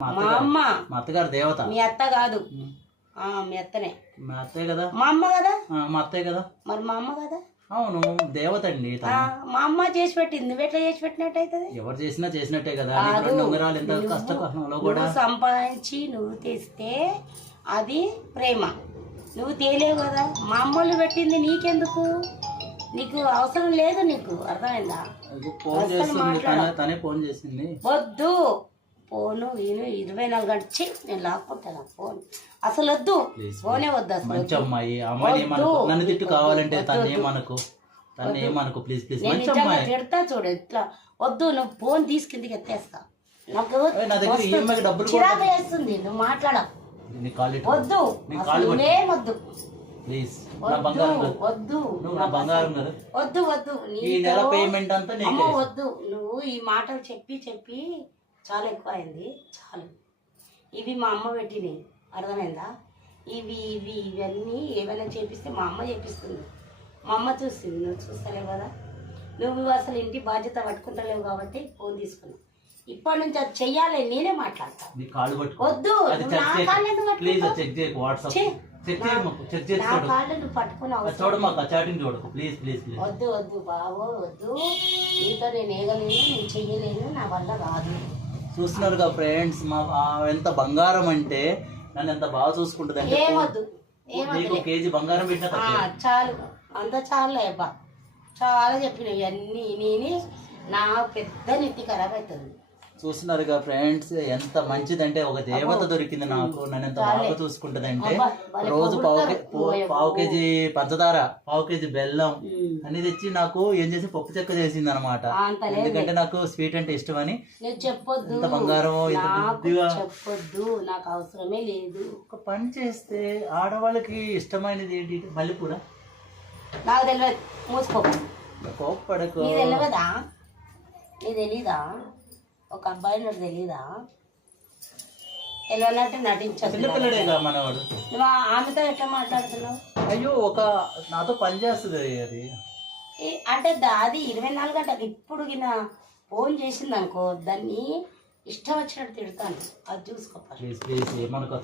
మా అమ్మ. మా అత్తగారు దేవత. మీ అత్త కాదు, మీ అత్తనే. మా అత్తయ్య కదా. మా అమ్మ కదా. మా అత్తయ్య కదా. మరి మా అమ్మ కదా. అవును, దేవత అండి. మా అమ్మ చేసి పెట్టింది, నువ్వు ఎట్లా చేసి పెట్టినట్టు అవుతుంది? ఎవరు చేసినా చేసినట్టే కదా. ఉంగరాలు ఎంత కష్టంలో కూడా సంపాదించి నువ్వు తెస్తే అది ప్రేమ. నువ్వు తేలేవు కదా. మా అమ్మలు పెట్టింది నీకెందుకు? నీకు అవసరం లేదు. నీకు అర్థమైందా? ఫోన్ చేస్తుంది, తనే ఫోన్ చేసింది. వద్దు ఫోను. నేను 24 గంటలు నేను లాక్కుంటాను ఫోన్. అసలు వద్దు, ఫోనే వద్దు. అసలు మంచి అమ్మాయి. అమ్మాయి నన్ను తిట్టు కావాలంటే తనేమనుకో ప్లీజ్ ప్లీజ్. మంచి అమ్మాయి. తిడతా చూడు ఎట్లా. వద్దు, నువ్వు ఫోన్ తీసుకుందికి ఎత్తేస్తా. నాకు డబ్బులు చిరాకు వేస్తుంది నువ్వు మాట్లాడ. వద్దు, వద్దు ప్లీజ్. వద్దు వద్దు వద్దు. పేమెంట్ అంతా వద్దు. నువ్వు ఈ మాటలు చెప్పి చెప్పి చాలా ఎక్కువ అయింది. చాలు. ఇవి మా అమ్మ పెట్టినవి, అర్థమైందా? ఇవన్నీ ఏమైనా చేపిస్తే మా అమ్మ చేపిస్తుంది. మా అమ్మ చూస్తుంది, నువ్వు చూస్తలేవు కదా. నువ్వు అసలు ఇంటి బాధ్యత పట్టుకుంటలేవు కాబట్టి ఫోన్ తీసుకున్నావు. ఇప్పటి నుంచి అది చెయ్యాలి, నేనే మాట్లాడతాను. వద్దు, నా కాళ్ళు ఎందుకు వద్దు వద్దు బాబు వద్దు. నీతో నేను ఏగలేను, నేను చెయ్యలేను, నా వల్ల కాదు. చూస్తున్నారు కదా ఫ్రెండ్స్, మా ఎంత బంగారం అంటే నన్ను ఎంత బాగా చూసుకుంటుంది అంటే. ఏమొద్దు, కేజీ బంగారం పెట్టిన చాలు. అంత చాలు అబ్బా, చాలా చెప్పినవి అన్నీ నేను. నా పెద్ద నెత్తి ఖరాబ్ అవుతుంది. చూస్తున్నారు కదా ఫ్రెండ్స్, ఎంత మంచిదంటే ఒక దేవత దొరికింది నాకు. నన్ను ఎంత బాగా చూసుకుంటది అంటే రోజు పావు కేజీ పంచదార, పావు కేజీ బెల్లం అన్ని తెచ్చి నాకు ఏం చేసి పప్పు చెక్క చేసింది అనమాట. ఎందుకంటే నాకు స్వీట్ అంటే ఇష్టం అని. చెప్పొద్దు, ఎంత బంగారం, చెప్పొద్దు, నాకు అవసరమే లేదు. ఒక పని చేస్తే ఆడవాళ్ళకి ఇష్టమైనది ఏంటి? మల్లెపూర. నాకు తెలియదు, మూసుకో. కోప్పడకు. నీ తెలియదా? నీ తెలీదా? ఒక అబ్బాయి నాకు తెలీదా? తెలియనట్టు నటించదు. చిన్నపిల్లడేగా మనవాడు. నువ్వు ఆమెతో ఎట్లా మాట్లాడుతున్నావు? అయ్యో, ఒక నాతో పని చేస్తుంది అది. అంటే అది 24 గంటలు. ఇప్పుడు ఫోన్ చేసింది అనుకో, దాన్ని ఇష్టం వచ్చినట్టు తిడతాను. అది చూసుకో. Please please ఏమనుకో.